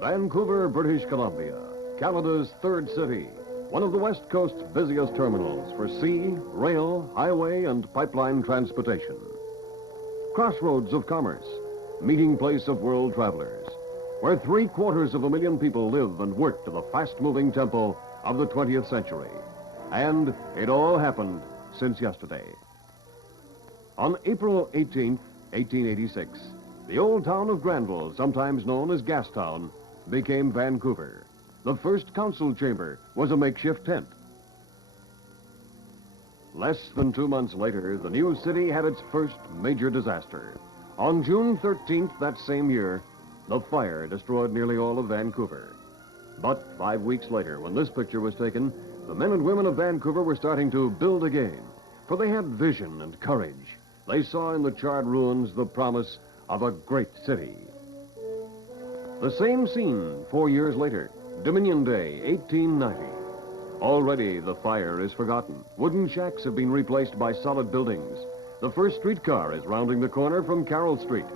Vancouver, British Columbia, Canada's third city, one of the West Coast's busiest terminals for sea, rail, highway, and pipeline transportation. Crossroads of commerce, meeting place of world travelers, where 750,000 people live and work to the fast-moving tempo of the 20th century. And it all happened since yesterday. On April 18th, 1886, the old town of Granville, sometimes known as Gastown, became Vancouver. The first council chamber was a makeshift tent. Less than 2 months later, the new city had its first major disaster. On June 13th that same year, the fire destroyed nearly all of Vancouver. But 5 weeks later, when this picture was taken, the men and women of Vancouver were starting to build again, for they had vision and courage. They saw in the charred ruins the promise of a great city. The same scene 4 years later, Dominion Day, 1890. Already the fire is forgotten. Wooden shacks have been replaced by solid buildings. The first streetcar is rounding the corner from Carroll Street,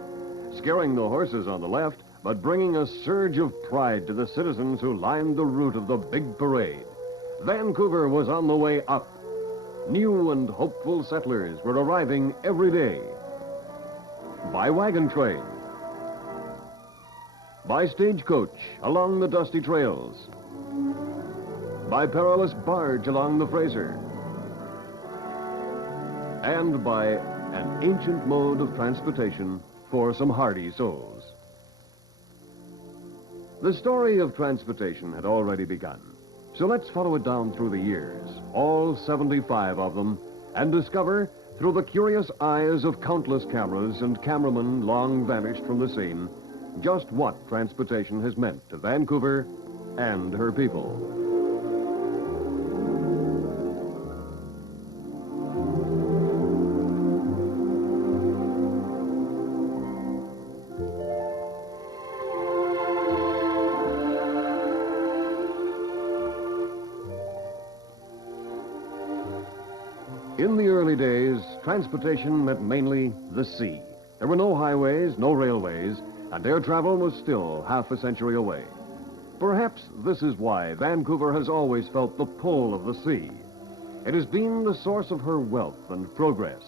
scaring the horses on the left, but bringing a surge of pride to the citizens who lined the route of the big parade. Vancouver was on the way up. New and hopeful settlers were arriving every day. By wagon train, by stagecoach along the dusty trails, by perilous barge along the Fraser, and by an ancient mode of transportation for some hardy souls. The story of transportation had already begun, so let's follow it down through the years, all 75 of them, and discover, through the curious eyes of countless cameras and cameramen long vanished from the scene, just what transportation has meant to Vancouver and her people. In the early days, transportation meant mainly the sea. There were no highways, no railways, and air travel was still half a century away. Perhaps this is why Vancouver has always felt the pull of the sea. It has been the source of her wealth and progress.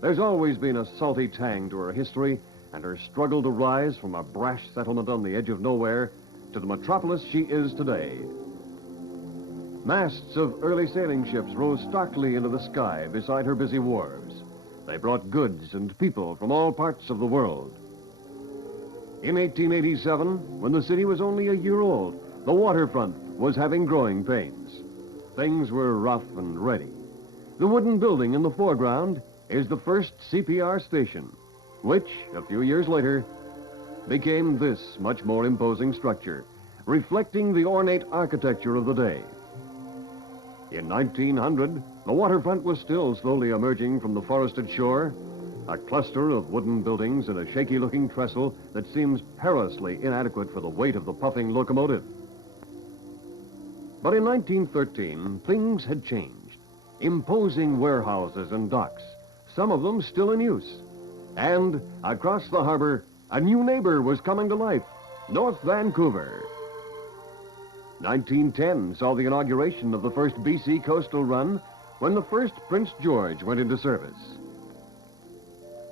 There's always been a salty tang to her history and her struggle to rise from a brash settlement on the edge of nowhere to the metropolis she is today. Masts of early sailing ships rose starkly into the sky beside her busy wharves. They brought goods and people from all parts of the world. In 1887, when the city was only a year old, the waterfront was having growing pains. Things were rough and ready. The wooden building in the foreground is the first CPR station, which, a few years later, became this much more imposing structure, reflecting the ornate architecture of the day. In 1900, the waterfront was still slowly emerging from the forested shore, a cluster of wooden buildings and a shaky-looking trestle that seems perilously inadequate for the weight of the puffing locomotive. But in 1913, things had changed. Imposing warehouses and docks, some of them still in use. And across the harbor, a new neighbor was coming to life, North Vancouver. 1910 saw the inauguration of the first BC coastal run when the first Prince George went into service.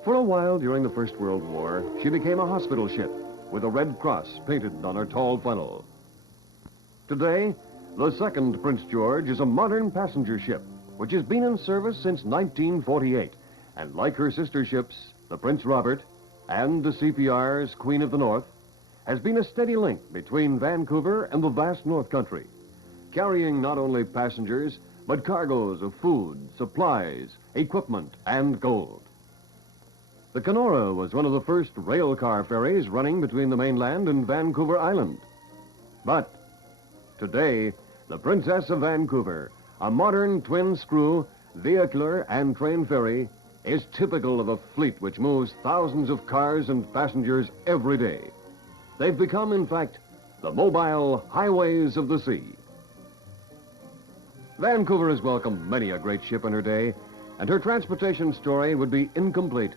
For a while during the First World War, she became a hospital ship with a red cross painted on her tall funnel. Today, the second Prince George is a modern passenger ship, which has been in service since 1948, and like her sister ships, the Prince Robert and the CPR's Queen of the North, has been a steady link between Vancouver and the vast North Country, carrying not only passengers, but cargoes of food, supplies, equipment, and gold. The Kenora was one of the first rail car ferries running between the mainland and Vancouver Island. But today, the Princess of Vancouver, a modern twin-screw, vehicular and train ferry, is typical of a fleet which moves thousands of cars and passengers every day. They've become, in fact, the mobile highways of the sea. Vancouver has welcomed many a great ship in her day, and her transportation story would be incomplete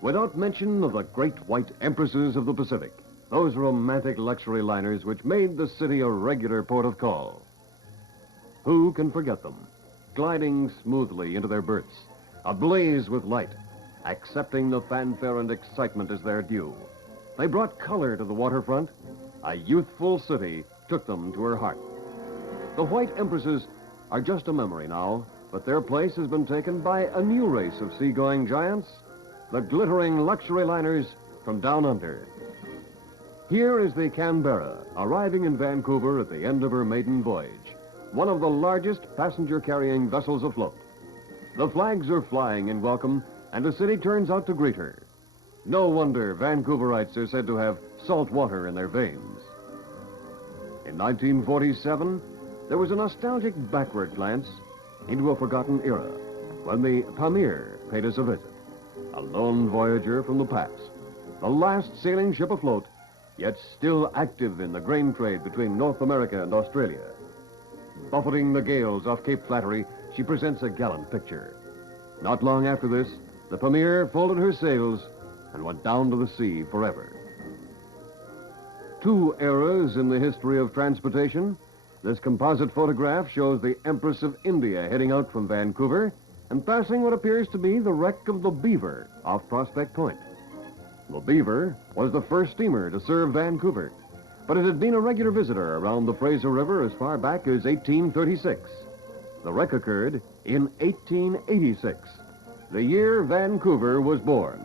Without mention of the great white empresses of the Pacific, those romantic luxury liners which made the city a regular port of call. Who can forget them, gliding smoothly into their berths, ablaze with light, accepting the fanfare and excitement as their due? They brought color to the waterfront. A youthful city took them to her heart. The white empresses are just a memory now, but their place has been taken by a new race of seagoing giants, the glittering luxury liners from down under. Here is the Canberra, arriving in Vancouver at the end of her maiden voyage, one of the largest passenger-carrying vessels afloat. The flags are flying in welcome, and the city turns out to greet her. No wonder Vancouverites are said to have salt water in their veins. In 1947, there was a nostalgic backward glance into a forgotten era when the Pamir paid us a visit. A lone voyager from the past, the last sailing ship afloat, yet still active in the grain trade between North America and Australia. Buffeting the gales off Cape Flattery, she presents a gallant picture. Not long after this, the Pamir folded her sails and went down to the sea forever. Two eras in the history of transportation. This composite photograph shows the Empress of India heading out from Vancouver and passing what appears to be the wreck of the Beaver off Prospect Point. The Beaver was the first steamer to serve Vancouver, but it had been a regular visitor around the Fraser River as far back as 1836. The wreck occurred in 1886, the year Vancouver was born.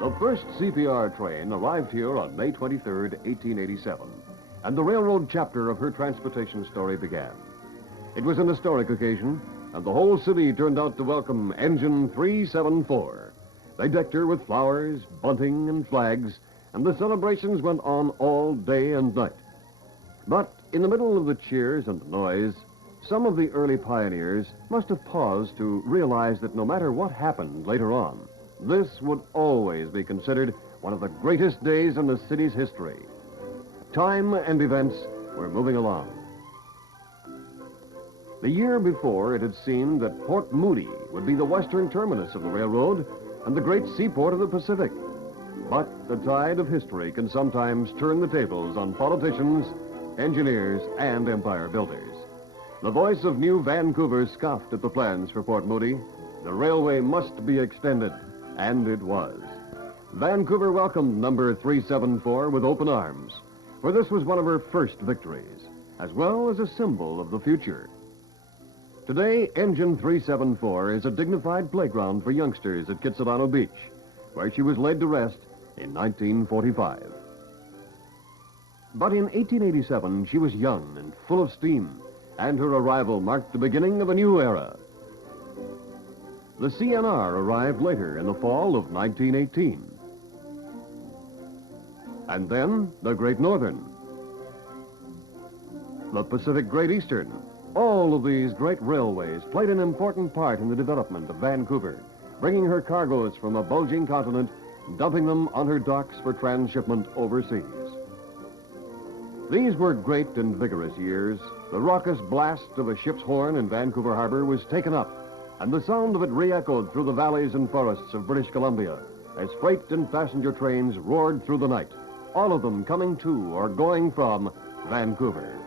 The first CPR train arrived here on May 23, 1887, and the railroad chapter of her transportation story began. It was an historic occasion, and the whole city turned out to welcome Engine 374. They decked her with flowers, bunting, and flags, and the celebrations went on all day and night. But in the middle of the cheers and the noise, some of the early pioneers must have paused to realize that no matter what happened later on, this would always be considered one of the greatest days in the city's history. Time and events were moving along. The year before, it had seemed that Port Moody would be the western terminus of the railroad and the great seaport of the Pacific. But the tide of history can sometimes turn the tables on politicians, engineers, and empire builders. The voice of New Vancouver scoffed at the plans for Port Moody. The railway must be extended, and it was. Vancouver welcomed number 374 with open arms, for this was one of her first victories, as well as a symbol of the future. Today, Engine 374 is a dignified playground for youngsters at Kitsilano Beach, where she was laid to rest in 1945. But in 1887, she was young and full of steam, and her arrival marked the beginning of a new era. The CNR arrived later in the fall of 1918. And then the Great Northern, the Pacific Great Eastern. All of these great railways played an important part in the development of Vancouver, bringing her cargoes from a bulging continent, dumping them on her docks for transshipment overseas. These were great and vigorous years. The raucous blast of a ship's horn in Vancouver Harbor was taken up, and the sound of it re-echoed through the valleys and forests of British Columbia as freight and passenger trains roared through the night, all of them coming to or going from Vancouver.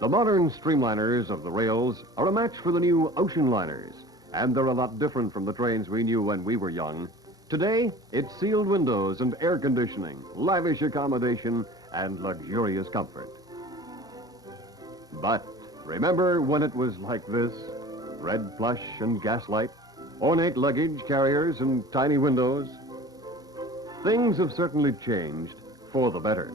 The modern streamliners of the rails are a match for the new ocean liners, and they're a lot different from the trains we knew when we were young. Today, it's sealed windows and air conditioning, lavish accommodation, and luxurious comfort. But remember when it was like this? Red plush and gaslight, ornate luggage carriers and tiny windows? Things have certainly changed for the better.